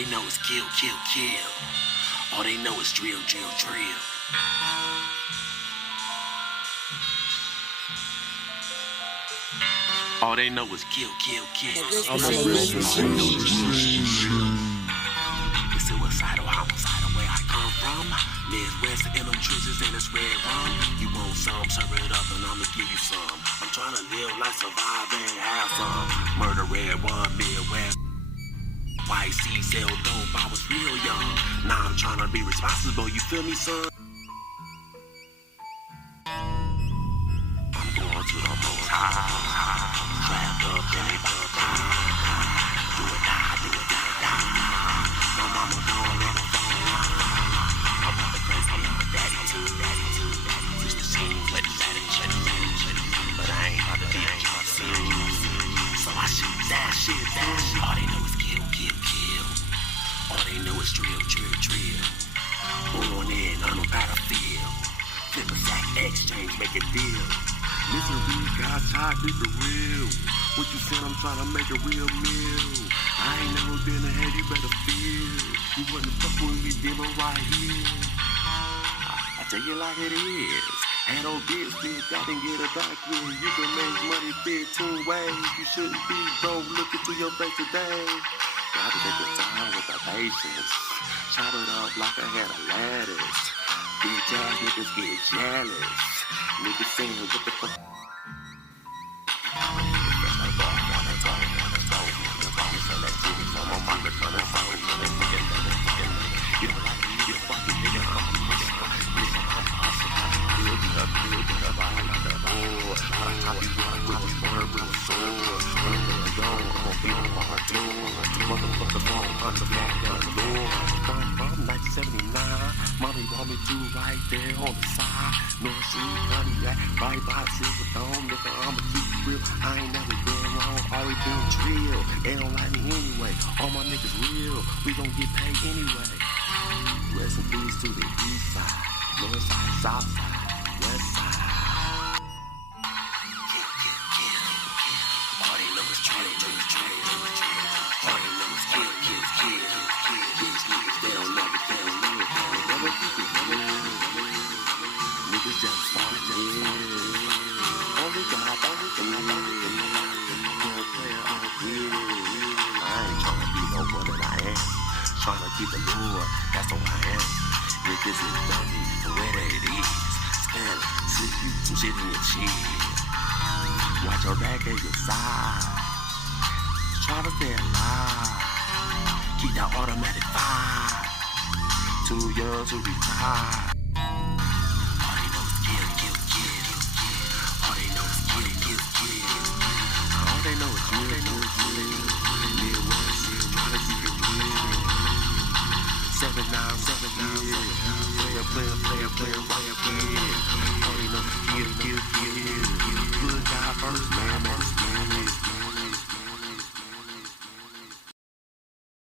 they know is kill, kill, kill. All they know is drill, drill, drill. All they know is kill, kill, kill. It's suicidal, homicidal, where I come from. Midwest in them trenches and it's red rum. You want some, serve it up and I'ma give you some. I'm trying to live like survive and have some. Murder red one, Midwest. White sea sell dope, I was real young. Now I'm trying to be responsible, you feel me, son? I'm going to the most high. Trapped up in a bug. Do it die, do it die. My mama gone, let her go. I'm not the crazy, I'm a daddy too. Used to sing, let it. But I ain't about to be my son. So I shoot that shit. All they know is kill, kill, kill. All they know is drill, drill, drill. Born in on a battlefield. Flip a sack, exchange, make it deal. Misery, God, child, keep it real. What you said, I'm trying to make a real meal. I ain't never been ahead, you better feel. You wouldn't fuck with me, demon right here. I tell you like it is. Handle business, I can get it back with. You can make money fit two ways. You shouldn't be broke, look into your face today. Gotta take the time with the patience. Chop it up like I had a lattice. Bitch ass niggas get jealous. Niggas saying what the fuck. From 1979, mommy brought me to right there on the side. North Street, Pontiac, right by Silverdome. Nigga, I'ma keep it real. I ain't never been wrong, always been drill. They don't like me anyway. All my niggas real, we gon' get paid anyway. Rest in peace to the east side, north side, south side, west side. All they know is drill, drill, drill. All they know is kill, kill, kill. These niggas, they don't never keep it real. Niggas just fall in. Only God. Good player, I'm real. I ain't tryna be no more than I am. Tryna keep the Lord, that's who I am. Niggas is dirty, the way that it is. Spanish, slip you some shit in your cheese. Watch your back at your side. Try to stay alive. Keep that automatic fire. Too young to retire.